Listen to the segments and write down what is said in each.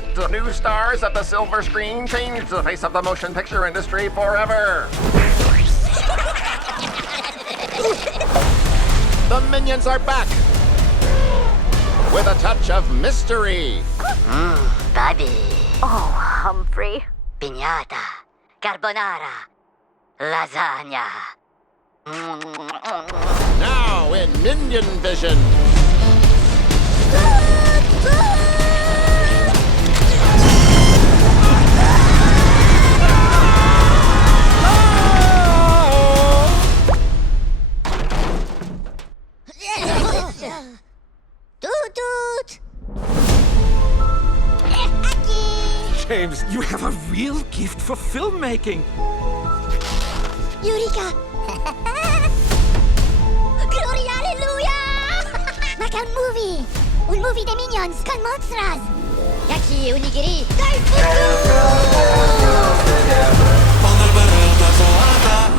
The new stars at the silver screen changed the face of the motion picture industry forever. The minions are back with a touch of mystery. Bobby. Oh, Humphrey. Piñata. Carbonara. Lasagna. Now in Minion Vision. Toot toot. James, you have a real gift for filmmaking. Eureka! Gloria, alleluia! Nakon movie! Un movie de minions con monstras! Yaki onigiri! Dai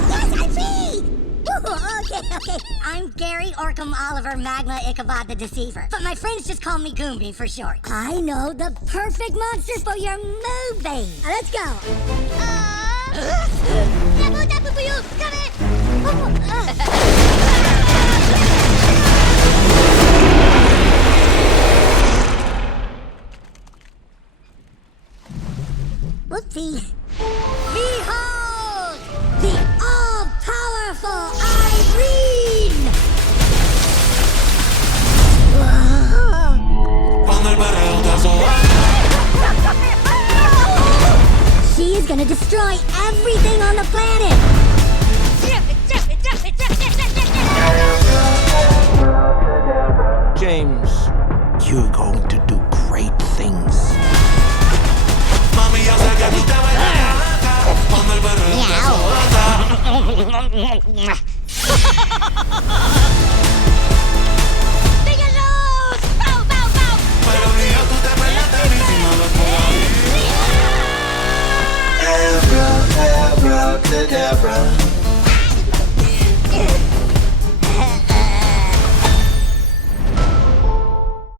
Yes, I'm free! Okay. I'm Gary Orkham Oliver Magma Ichabod the Deceiver. But my friends just call me Goomy for short. I know the perfect monsters for your movie! Let's go! Whoopsie. Behold! The all-powerful Irene! She is gonna destroy everything on the planet! James, you're going to do great things. Deborah.